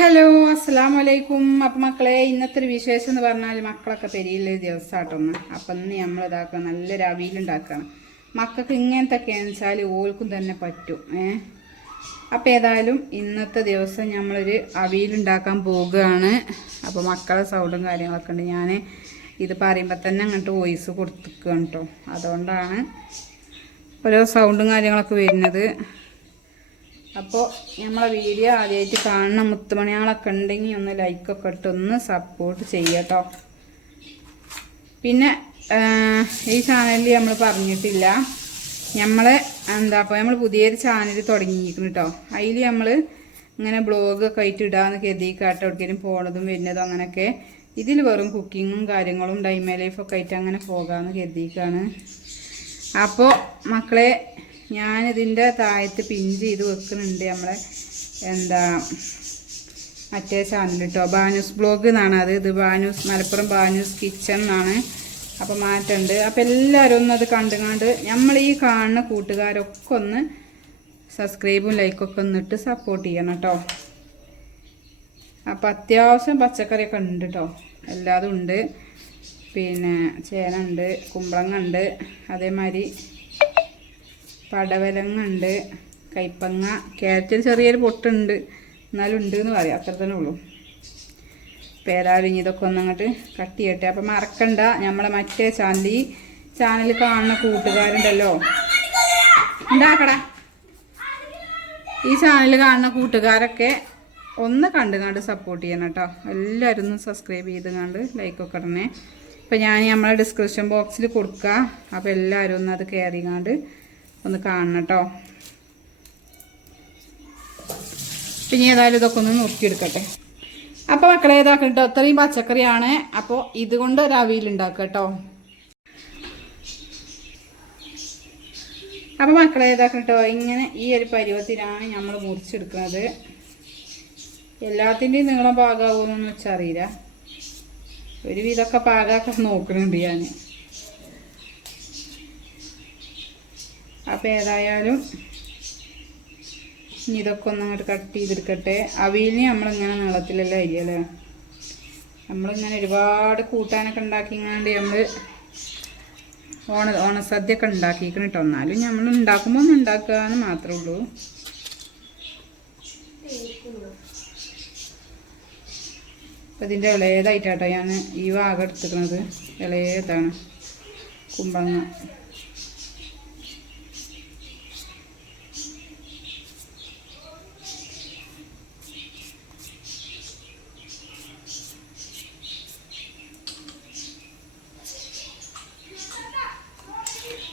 Hello അസ്സലാമലൈക്കും. അപ്പം മക്കളെ, ഇന്നത്തെ ഒരു വിശേഷം എന്ന് പറഞ്ഞാൽ മക്കളൊക്കെ പെരിയുള്ള ദിവസമായിട്ടൊന്ന്. അപ്പം ഇന്ന് നമ്മൾ ഇതാക്കുക, നല്ലൊരു അവിയലുണ്ടാക്കുകയാണ്. മക്കൾക്ക് ഇങ്ങനത്തെയൊക്കെയാണെന്ന് വെച്ചാൽ ഓൾക്കും തന്നെ പറ്റും. അപ്പം ഏതായാലും ഇന്നത്തെ ദിവസം നമ്മളൊരു അവിയലുണ്ടാക്കാൻ പോകുകയാണ്. അപ്പോൾ മക്കളെ സൗണ്ടും കാര്യങ്ങളൊക്കെ ഉണ്ട്. ഞാൻ ഇത് പറയുമ്പോൾ തന്നെ അങ്ങോട്ട് വോയിസ് കൊടുത്തിക്കുകയാണ് കേട്ടോ. അതുകൊണ്ടാണ് ഓരോ സൗണ്ടും കാര്യങ്ങളൊക്കെ വരുന്നത്. അപ്പോൾ നമ്മളെ വീഡിയോ ആദ്യമായിട്ട് കാണുന്ന മുത്തുമണികളൊക്കെ ഉണ്ടെങ്കിൽ ഒന്ന് ലൈക്കൊക്കെ ഇട്ട് ഒന്ന് സപ്പോർട്ട് ചെയ്യട്ടോ. പിന്നെ ഈ ചാനലിൽ നമ്മൾ പറഞ്ഞിട്ടില്ല, നമ്മൾ പുതിയൊരു ചാനൽ തുടങ്ങിയിരിക്കുന്നു കേട്ടോ. അതിൽ നമ്മൾ ഇങ്ങനെ ബ്ലോഗൊക്കെ ആയിട്ട് ഇടാമെന്ന് കരുതിക്കാട്ടോ. എവിടേക്കും പോണതും വരുന്നതും അങ്ങനെയൊക്കെ. ഇതിൽ വെറും കുക്കിങ്ങും കാര്യങ്ങളും ഡൈമ ലൈഫൊക്കെ ആയിട്ട് അങ്ങനെ പോകാമെന്ന് കരുതിക്കാണ്. അപ്പോൾ മക്കളെ, ഞാനിതിൻ്റെ താഴത്ത് പിൻ ചെയ്ത് വെക്കുന്നുണ്ട് നമ്മളെ മറ്റേ ചാനൽ കേട്ടോ. ബാനൂസ് ബ്ലോഗ് എന്നാണ് അത്. ഇത് മലപ്പുറം ബാനൂസ് കിച്ചൺ എന്നാണ്. അപ്പോൾ മാറ്റമുണ്ട്. അപ്പോൾ എല്ലാവരും ഒന്ന് അത് കണ്ടുകൊണ്ട് നമ്മൾ ഈ കാണുന്ന കൂട്ടുകാരൊക്കെ ഒന്ന് സബ്സ്ക്രൈബും ലൈക്കൊക്കെ ഒന്നിട്ട് സപ്പോർട്ട് ചെയ്യണം കേട്ടോ. അപ്പോൾ അത്യാവശ്യം പച്ചക്കറിയൊക്കെ ഉണ്ട് കേട്ടോ. എല്ലാതും ഉണ്ട്. പിന്നെ ചേന ഉണ്ട്, കുമ്പളങ്ങ ഉണ്ട്, അതേമാതിരി പടവലങ്ങുണ്ട്, കൈപ്പങ്ങ, ക്യാരറ്റിൽ ചെറിയൊരു പൊട്ടുണ്ട്, എന്നാലും ഉണ്ട് എന്ന് പറയാം. അത്ര തന്നെ ഉള്ളൂ. പേരാലും ഇതൊക്കെ ഒന്നങ്ങോട്ട് കട്ട് ചെയ്യട്ടെ. അപ്പം മറക്കണ്ട, നമ്മളെ മറ്റേ ചാനൽ കാണുന്ന കൂട്ടുകാരുണ്ടല്ലോ, ഉണ്ടാക്കടാ. ഈ ചാനൽ കാണുന്ന കൂട്ടുകാരൊക്കെ ഒന്ന് കണ്ടുകൊണ്ട് സപ്പോർട്ട് ചെയ്യണം കേട്ടോ. എല്ലാവരും ഒന്ന് സബ്സ്ക്രൈബ് ചെയ്തുകൊണ്ട് ലൈക്കൊക്കെ ഇടണേ. അപ്പം ഞാൻ നമ്മളെ ഡിസ്ക്രിപ്ഷൻ ബോക്സിൽ കൊടുക്കുക. അപ്പോൾ എല്ലാവരും ഒന്ന് അത് കയറിക്കാണ്ട് ഒന്ന് കാണണം കേട്ടോ. പിന്നെ ഏതായാലും ഇതൊക്കെ ഒന്ന് നോക്കിയെടുക്കട്ടെ. അപ്പോൾ മക്കളെ ഇതാക്കണം കേട്ടോ. അത്രയും പച്ചക്കറിയാണ്. അപ്പോൾ ഇതുകൊണ്ട് ഒരു അവിയലുണ്ടാക്കുക കേട്ടോ. അപ്പോൾ മക്കളെ ഇതാക്കണം കേട്ടോ. ഇങ്ങനെ ഈ ഒരു പരുവത്തിലാണ് നമ്മൾ മുറിച്ചെടുക്കുന്നത്. എല്ലാത്തിൻ്റെയും നീളം പാകാവുമെന്നൊന്നും വെച്ചാൽ അറിയില്ല. ഒരുവിധമൊക്കെ പാകാക്കാൻ നോക്കുന്നുണ്ട് ഞാൻ. അപ്പോൾ ഏതായാലും ഇതൊക്കെ ഒന്ന് അങ്ങോട്ട് കട്ട് ചെയ്തെടുക്കട്ടെ. അവിയലിന് നമ്മളിങ്ങനെ നീളത്തിലല്ല അരിയല്ലേ. നമ്മളിങ്ങനെ ഒരുപാട് കൂട്ടാനൊക്കെ ഉണ്ടാക്കിങ്ങാണ്ട് നമ്മൾ ഓണസദ്യയൊക്കെ ഉണ്ടാക്കിക്കണം കേട്ടോ. എന്നാലും നമ്മൾ ഉണ്ടാക്കുമ്പോൾ ഒന്ന് ഉണ്ടാക്കുക എന്ന് മാത്രമേ ഉള്ളൂ. അപ്പം ഇതിൻ്റെ ഇളയതായിട്ടാട്ടോ ഞാൻ ഈ വാഗ എടുത്തിരിക്കുന്നത്. ഇളയതാണ് കുമ്പളങ്ങ.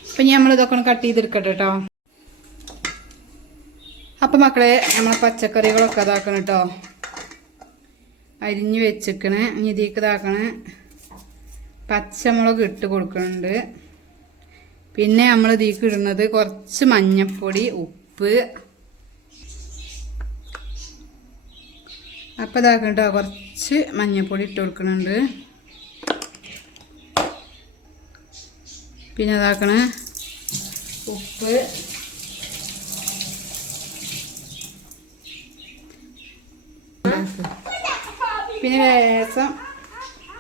അപ്പം നമ്മളിതൊക്കെ ഒന്ന് കട്ട് ചെയ്തെടുക്കട്ടെ കേട്ടോ. അപ്പം മക്കളെ, നമ്മളെ പച്ചക്കറികളൊക്കെ ഇതാക്കണം കേട്ടോ. അരിഞ്ഞ് വെച്ചിക്കണ്. ഇനി ഇതിലേക്ക് ഇതാക്കണ്. പച്ചമുളക് ഇട്ട് കൊടുക്കുന്നുണ്ട്. പിന്നെ നമ്മൾ ഇതിലേക്ക് ഇടുന്നത് കുറച്ച് മഞ്ഞൾപ്പൊടി, ഉപ്പ്. അപ്പം ഇതാക്കണം കേട്ടോ. കുറച്ച് മഞ്ഞൾപ്പൊടി ഇട്ട് കൊടുക്കുന്നുണ്ട്. പിന്നെ ഇതാക്കണ ഉപ്പ്, പിന്നെ ലേശം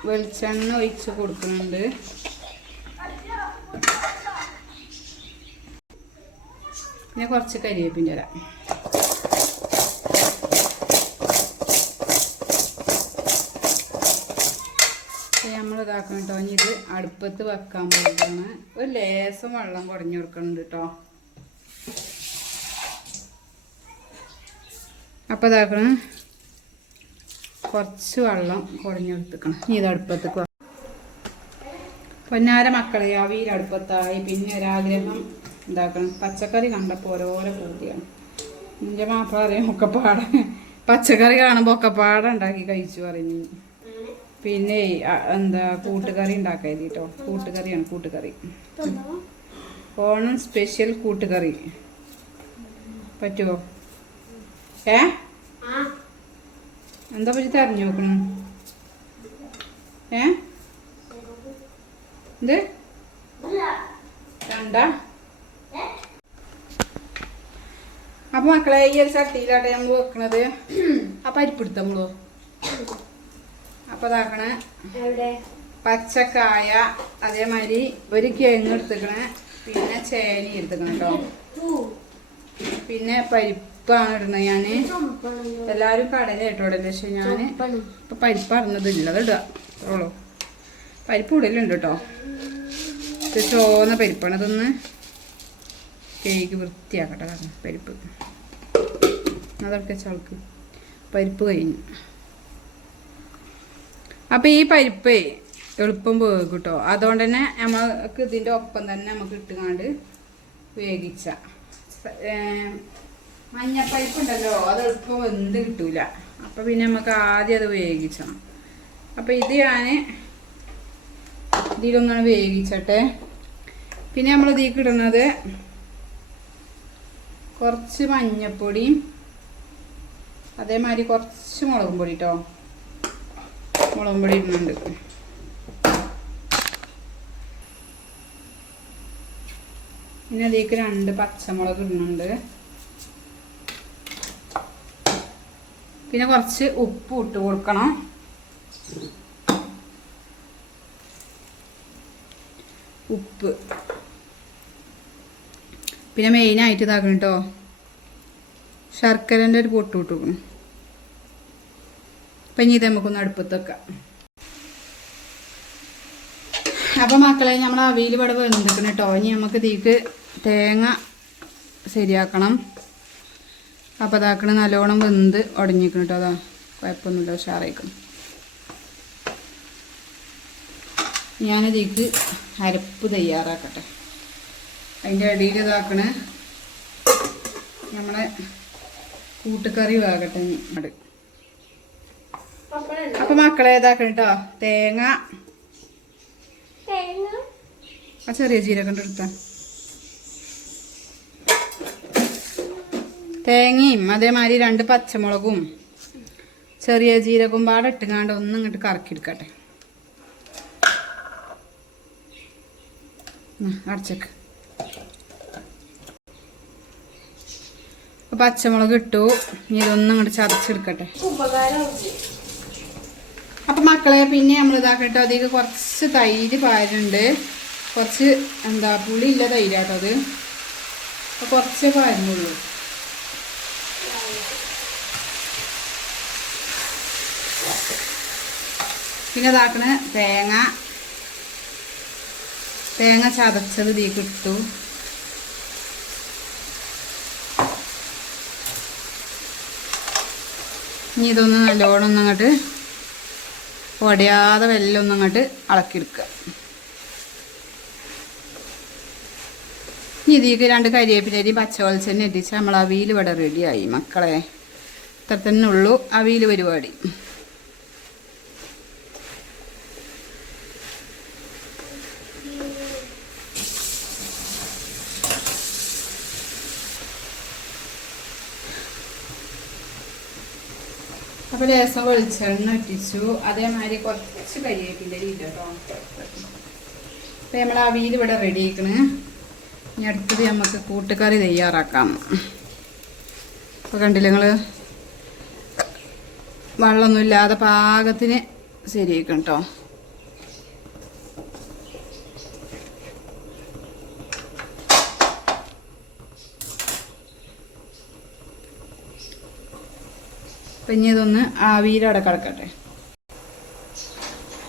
വെളിച്ചെണ്ണ ഒഴിച്ച് കൊടുക്കുന്നുണ്ട്. പിന്നെ കുറച്ച് കരിവേപ്പിൻ്റെ ഇല. നമ്മൾ ഇതാക്കണം കേട്ടോ. ഇനി ഇത് അടുപ്പത്ത് വെക്കാൻ പോകുകയാണ്. ഒരു ലേശം വെള്ളം കുടഞ്ഞു കൊടുക്കുന്നുണ്ട് കേട്ടോ. അപ്പോൾ ഇതാക്കണം, കുറച്ച് വെള്ളം കുടഞ്ഞെടുത്തിക്കണം. ഇനി ഇത് അടുപ്പത്തേക്ക് പൊന്നാര മക്കളെ, അവിയൽ അടുപ്പത്തായി. പിന്നെ ഒരാഗ്രഹം ഇതാക്കണം. പച്ചക്കറി കണ്ടപ്പോൾ ഓരോരോ പൂതിയാണ്. എൻ്റെ മാപ്പിള അറിയാം ഒക്കെ പാടെ പച്ചക്കറി കാണുമ്പോൾ ഒക്കെ പാടെ ഉണ്ടാക്കി കഴിച്ചു പറഞ്ഞു. പിന്നെ കൂട്ടുകറി ഉണ്ടാക്കാതി കേട്ടോ. കൂട്ടുകറി ഓണം സ്പെഷ്യൽ കൂട്ടുകറി പറ്റുമോ? എന്താ പറ്റി തെരഞ്ഞു നോക്കണം? ഇത് രണ്ടാ. അപ്പോൾ മക്കളെ, ഈ ഒരു ചട്ടിയിലാട്ടെ നമ്മൾ വെക്കണത്. പരിപ്പ് എടുത്ത നമ്മളോ അപ്പൊ ഇതാക്കണേ പച്ചക്കായ അതേമാതിരി ഒരു കിഴങ്ങ് എടുത്തുക്കണേ പിന്നെ ചേനി എടുത്തുക്കണം കേട്ടോ പിന്നെ പരിപ്പാണ് ഇടുന്നത് ഞാന് എല്ലാരും കടല ഇട്ടോടല്ലേ പക്ഷെ ഞാന് ഇപ്പൊ പരിപ്പ് അറിഞ്ഞതില്ല അത് ഇടുക അത്രയുള്ളൂ പരിപ്പ് ഇടലുണ്ട് കേട്ടോ ഇത് ചോന്ന പരിപ്പാണ് ഇതൊന്ന് കേക്ക് വൃത്തിയാക്കട്ടെ കാരണം പരിപ്പ് അതൊക്കെ ചളക്ക് പരിപ്പ് കഴിഞ്ഞു അപ്പൊ ഈ പരിപ്പേ എളുപ്പം വേകും കേട്ടോ അതുകൊണ്ട് തന്നെ നമുക്ക് ഇതിൻ്റെ ഒപ്പം തന്നെ നമുക്ക് ഇട്ടുകാണ്ട് വേവിച്ച മഞ്ഞപ്പരിപ്പ് ഉണ്ടല്ലോ അത് എളുപ്പം വെന്ത് കിട്ടൂല അപ്പം പിന്നെ നമുക്ക് ആദ്യം അത് വേവിച്ചണം അപ്പം ഇത് ഞാൻ ഇതിലൊന്നാണ് വേവിച്ചട്ടെ പിന്നെ നമ്മൾ ഇതിലേക്ക് ഇടുന്നത് കുറച്ച് മഞ്ഞപ്പൊടിയും അതേമാതിരി കുറച്ച് മുളകും പൊടി കേട്ടോ മുളകും പൊടി ഇടുന്നുണ്ട് പിന്നെ അതിലേക്ക് 2 പച്ചമുളക് ഇടുന്നുണ്ട് പിന്നെ കുറച്ച് ഉപ്പ് ഇട്ട് കൊടുക്കണം ഉപ്പ് പിന്നെ മെയിനായിട്ട് ഇതാക്കണം കേട്ടോ ശർക്കരൻ്റെ ഒരു പൊട്ട് ഇട്ട് കൊടുക്കണം അപ്പം ഇനി ഇത് നമുക്കൊന്ന് അടുപ്പത്ത് വെക്കാം അപ്പം മക്കളെ നമ്മൾ അവിയിൽ ഇവിടെ വെന്തിക്കണം കേട്ടോ ഇനി നമുക്ക് ഇതിലേക്ക് തേങ്ങ ശരിയാക്കണം അപ്പം അതാക്കണം നല്ലോണം വെന്ത് ഉടഞ്ഞിക്കണം കേട്ടോ അതാ കുഴപ്പമൊന്നുമില്ല ഉഷാറായിക്കണം ഞാനിതിലേക്ക് അരപ്പ് തയ്യാറാക്കട്ടെ അതിൻ്റെ ഇടയിൽ ഇതാക്കണേ നമ്മളെ കൂട്ടുകറി വേകട്ടെ അത് അപ്പം മക്കളെ ഇതാക്കണം കേട്ടോ തേങ്ങ ആ ചെറിയ ജീരകം എടുത്താ തേങ്ങയും അതേമാതിരി 2 പച്ചമുളകും ചെറിയ ജീരകവും പാടെ ഇട്ടുകാണ്ട് ഒന്നും ഇങ്ങോട്ട് കറക്കിയെടുക്കട്ടെ അടച്ചേക്ക് പച്ചമുളക് ഇട്ടു ഇതൊന്നും ഇങ്ങോട്ട് ചതച്ചെടുക്കട്ടെ അപ്പം മക്കളെ പിന്നെ നമ്മൾ ഇതാക്കട്ടോ അതിലേക്ക് കുറച്ച് തൈര് പാരുന്നുണ്ട് കുറച്ച് എന്താ പുളിയില്ല തൈരാട്ടോ അത് അപ്പോൾ കുറച്ചേ പാരുന്നുള്ളൂ പിന്നെ ഇതാക്കണ തേങ്ങ ചതച്ചത് ഇതിലേക്ക് ഇട്ടു ഇനി ഇതൊന്ന് നല്ലോണം ഒന്നങ്ങോട്ട് ഉടയാതെ വെല്ലം ഒന്നങ്ങോട്ട് ഇളക്കിയെടുക്കുക ഇനി ഇതിലേക്ക് 2 കരിവേപ്പിലരി പച്ചവെളിച്ചെണ്ണ ഇട്ടിച്ച് നമ്മൾ അവിയൽ ഇവിടെ റെഡിയായി മക്കളെ ഇത്ര തന്നെ ഉള്ളൂ അവിയൽ പരിപാടി അപ്പോൾ ലേശം വെളിച്ചെണ്ണ ഇട്ടിച്ചു അതേമാതിരി കുറച്ച് കരിവേപ്പിലരി ഇട്ടോ അപ്പോൾ നമ്മൾ അവിയൽ ഇവിടെ റെഡി ആക്കണ് ഇനി അടുത്തത് നമുക്ക് കൂട്ടുകറി തയ്യാറാക്കാം അപ്പോൾ കണ്ടില്ല നിങ്ങൾ വെള്ളമൊന്നുമില്ലാതെ പാകത്തിന് ശരിയാക്കണം കേട്ടോ അപ്പം ഇനി ഇതൊന്ന് ആവിയിലവിടെ കിടക്കട്ടെ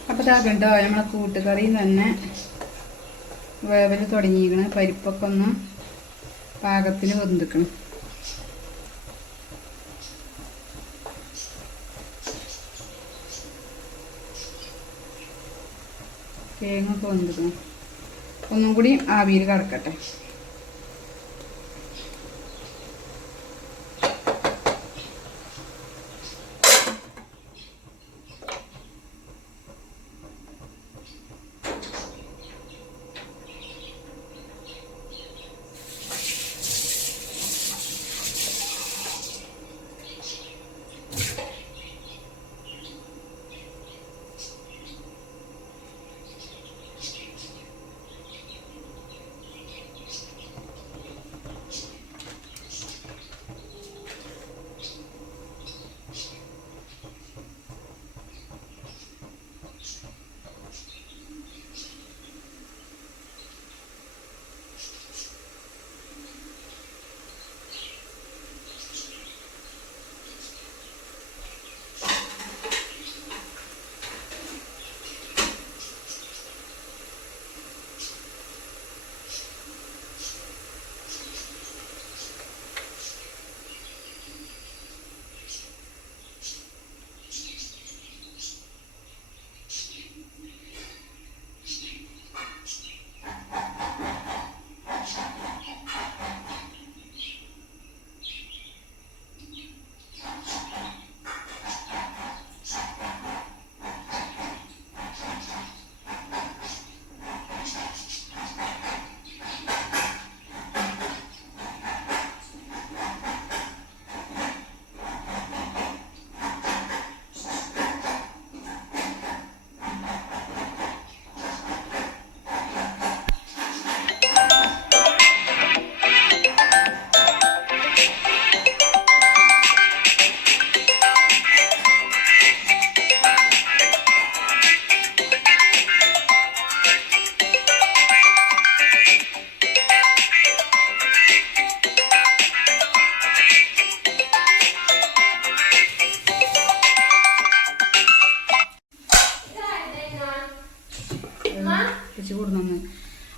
അപ്പോൾ ഇതാക്കട്ടോ നമ്മളെ കൂട്ടുകറിയിൽ തന്നെ വേവൽ തുടങ്ങിയിരിക്കണം പരിപ്പൊക്കെ ഒന്ന് പാകത്തിന് വെന്തിക്കണം തേങ്ങൊക്കെ വെന്തിക്കണം ഒന്നും കൂടി ആവിയിൽ കിടക്കട്ടെ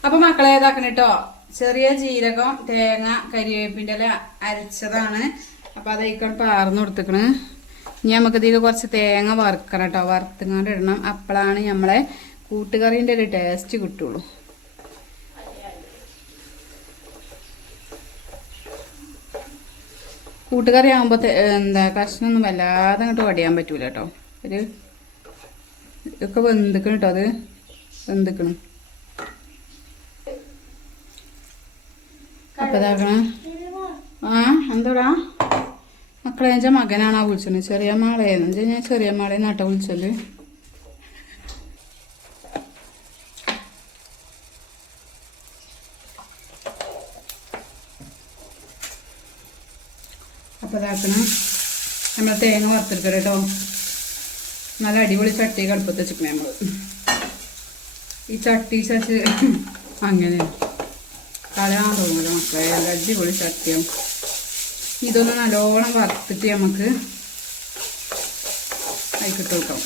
അപ്പോൾ മക്കളെ ഇതാക്കണം കേട്ടോ, ചെറിയ ജീരകം തേങ്ങ കരിവേപ്പിൻ്റെ ഇല അരച്ചതാണ്. അപ്പോൾ അതേക്കാൾ പാർന്ന് കൊടുത്തിക്കണ്. ഇനി നമുക്ക് ഇതിൽ കുറച്ച് തേങ്ങ വറുക്കണം കേട്ടോ, വറുത്തുകൊണ്ട് ഇടണം. അപ്പോഴാണ് നമ്മളെ കൂട്ടുകറീൻ്റെ ഒരു ടേസ്റ്റ് കിട്ടുള്ളൂ. കൂട്ടുകറി ആകുമ്പോൾ എന്താ കഷ്ണമൊന്നും വല്ലാതെ അങ്ങോട്ട് വടിയാൻ പറ്റൂല കേട്ടോ. ഒരു ഇതൊക്കെ വെന്തിക്കണം കേട്ടോ, അത് വെന്തിക്കണം. അപ്പം ഇതാക്കണം. എന്താടാ മക്കളെ, എൻ്റെ മകനാണോ വിളിച്ചത്? ചെറിയ മാളേന്ന് ഞാൻ ചെറിയ മാളെ നട്ട വിളിച്ചത്. അപ്പോൾ ഇതാക്കണം, നമ്മൾ തേങ്ങ വറുത്തെടുക്കണം കേട്ടോ. നല്ല അടിപൊളി ചട്ടി കടുപ്പത്ത് വെച്ചിരിക്കണേ നമ്മൾ. ഈ ചട്ടി ചച്ച് അങ്ങനെ കളയാൻ തോന്നില്ല മക്കളെ, നല്ല അടിപൊളി ചട്ടിയാണ്. ഇതൊന്ന് നല്ലോണം വറുത്തിട്ട് നമുക്ക് അതിക്കിട്ട് കൊടുക്കാം.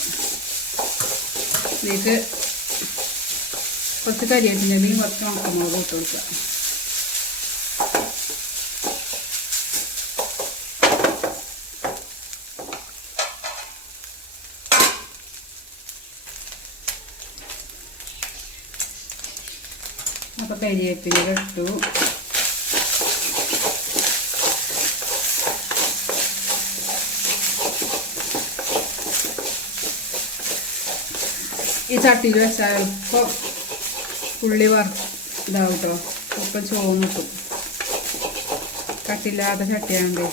ഇതിലേക്ക് കുറച്ച് കരിവേപ്പിൻ്റെയും കുറച്ച് ഉണക്കമുളകും ഇട്ട് കൊടുക്കുക. അപ്പോൾ കരിവേപ്പില ഇട്ടു. ഈ ചട്ടിയിൽ വെച്ചാൽ എളുപ്പം ഉള്ളി ഇതാവും കേട്ടോ, ഇപ്പം ചോന്നിട്ടും. കട്ടില്ലാത്ത ചട്ടിയാണ്ട്.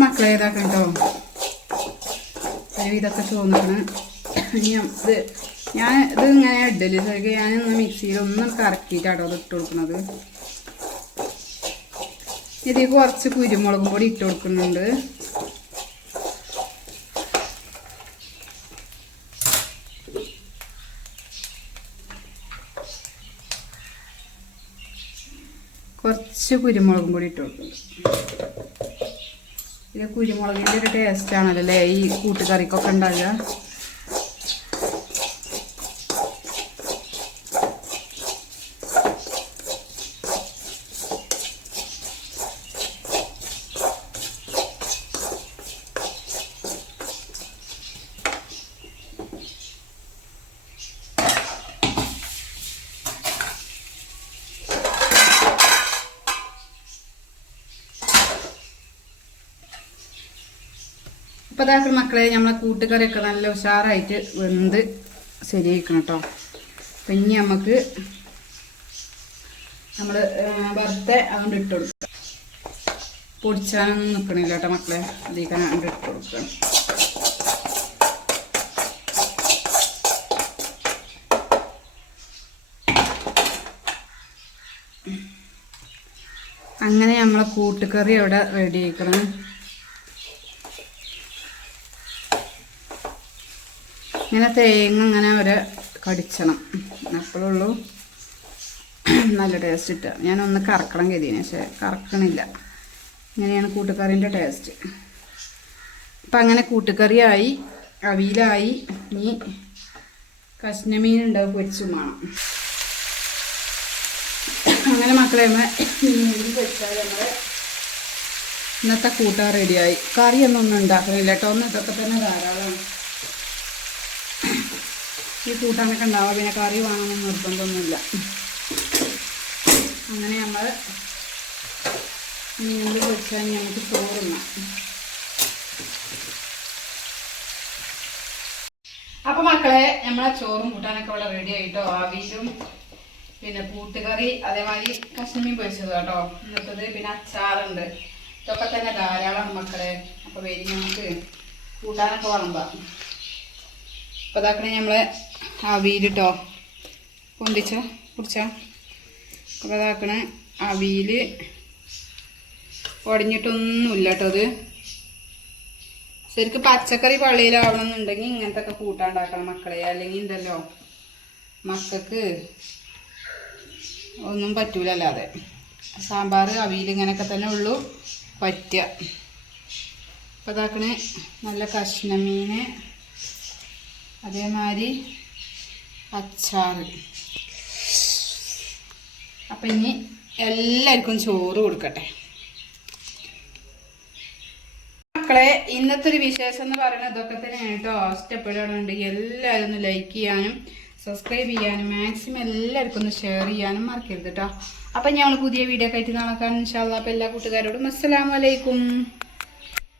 മക്കളെ ഇതാക്കണം കേട്ടോ, ഇതൊക്കെ ചോന്നിക്കണം. ഞാൻ ഇത് ഇങ്ങനെ ഇഡലി ശരിക്കും ഞാനൊന്ന് മിക്സിയിൽ ഒന്നും കറക്കിയിട്ടാട്ടോ അത് ഇട്ട് കൊടുക്കുന്നത്. ഇതിൽ കുറച്ച് കുരുമുളകും പൊടി ഇട്ട് കൊടുക്കുന്നുണ്ട്. കുറച്ച് കുരുമുളകും പൊടി ഇട്ട് കൊടുക്കുന്നുണ്ട്. ഇത് കുരുമുളകിൻ്റെ ഒരു ടേസ്റ്റാണല്ലോ അല്ലേ ഈ കൂട്ടുകറിക്കൊക്കെ ഉണ്ടാവുക. അപ്പോൾ അതാക്കണം മക്കളെ, നമ്മളെ കൂട്ടുകറിയൊക്കെ നല്ല ഉഷാറായിട്ട് വെന്ത് ശരിയാക്കണം കേട്ടോ. അപ്പം ഇനി നമുക്ക് നമ്മൾ വെറുതെ അതുകൊണ്ട് ഇട്ട് കൊടുക്കുക. പൊടിച്ചാനൊന്നും നിൽക്കണില്ല കേട്ടോ മക്കളെ, അതിലേക്ക് അതുകൊണ്ട് ഇട്ട് കൊടുക്കുക. അങ്ങനെ നമ്മളെ കൂട്ടുകറി അവിടെ റെഡി ആക്കണം. ഇങ്ങനെ തേങ്ങ ഇങ്ങനെ ഒരു കടിച്ചണം, അപ്പോഴുള്ളൂ നല്ല ടേസ്റ്റ് കിട്ടുക. ഞാനൊന്ന് കറക്കണം കരുതിന്, പക്ഷേ കറക്കണില്ല. ഇങ്ങനെയാണ് കൂട്ടുകറിൻ്റെ ടേസ്റ്റ്. അപ്പം അങ്ങനെ കൂട്ടുകറിയായി, അവിയലായി. ഇനി കഷ്ണമീൻ ഉണ്ടാവും, പൊരിച്ചും വേണം. അങ്ങനെ മക്കളെ മീൻ പൊരിച്ചാൽ നമ്മൾ ഇന്നത്തെ കൂട്ടാൻ റെഡിയായി. കറിയൊന്നും ഉണ്ടാക്കണില്ല കേട്ടോ, ഒന്ന് ഇതൊക്കെ തന്നെ ധാരാളമാണ്. ഈ കൂട്ടാനൊക്കെ ഉണ്ടാവുക, പിന്നെ കറി വാങ്ങണമെന്ന് നിർബന്ധമൊന്നുമില്ല. അങ്ങനെ നമ്മൾ മീൻ പൊരിച്ചാൽ ഞങ്ങൾക്ക് ചോറുണ്ണാം. അപ്പോൾ മക്കളെ നമ്മളെ ചോറും കൂട്ടാനൊക്കെ ഇവിടെ റെഡി ആയിട്ടോ. അവിയലും പിന്നെ കൂട്ടുകറി, അതേമാതിരി കഷ്ണമീൻ പൊരിച്ചത് കേട്ടോ ഇന്നത്തത്, പിന്നെ അച്ചാറുണ്ട്. ഇതൊക്കെ തന്നെ ധാരാളമാണ് മക്കളെ. അപ്പോൾ വരി നമുക്ക് കൂട്ടാനൊക്കെ വിളമ്പാം. അപ്പോൾ ഇതാക്കണേ നമ്മളെ അവിയലിട്ടോ പൊന്തിച്ചോ കുടിച്ചോ. അപ്പോൾ ഇതാക്കണേ അവിയൽ ഉടഞ്ഞിട്ടൊന്നുമില്ല കേട്ടോ. അത് ശരിക്കും പച്ചക്കറി പള്ളിയിലാവണം എന്നുണ്ടെങ്കിൽ ഇങ്ങനത്തെ ഒക്കെ കൂട്ടാണ്ടാക്കണം മക്കളെ. അല്ലെങ്കിൽ ഉണ്ടല്ലോ മക്കൾക്ക് ഒന്നും പറ്റൂല. അല്ലാതെ സാമ്പാർ അവിയൽ ഇങ്ങനെയൊക്കെ തന്നെ ഉള്ളൂ പറ്റുക. അപ്പോൾ ഇതാക്കണേ നല്ല കഷ്ണമീൻ, അതേമാതിരി അച്ചാർ. അപ്പം ഇനി എല്ലാവർക്കും ചോറ് കൊടുക്കട്ടെ. മക്കളെ ഇന്നത്തെ ഒരു വിശേഷം എന്ന് പറയുന്നത് ഇതൊക്കെ തന്നെയാണ് കേട്ടോ. ഇഷ്ടപ്പെടുകയാണെന്നുണ്ടെങ്കിൽ എല്ലാവരും ഒന്ന് ലൈക്ക് ചെയ്യാനും സബ്സ്ക്രൈബ് ചെയ്യാനും മാക്സിമം എല്ലാവർക്കും ഒന്ന് ഷെയർ ചെയ്യാനും മറക്കരുത് കേട്ടോ. അപ്പം ഞങ്ങൾ പുതിയ വീഡിയോ ഒക്കെ ആയിട്ട് നാളെ കാണാം ഇൻഷാ അല്ലാഹ്. അപ്പോൾ എല്ലാ കൂട്ടുകാരോടും അസ്സലാമു അലൈക്കും.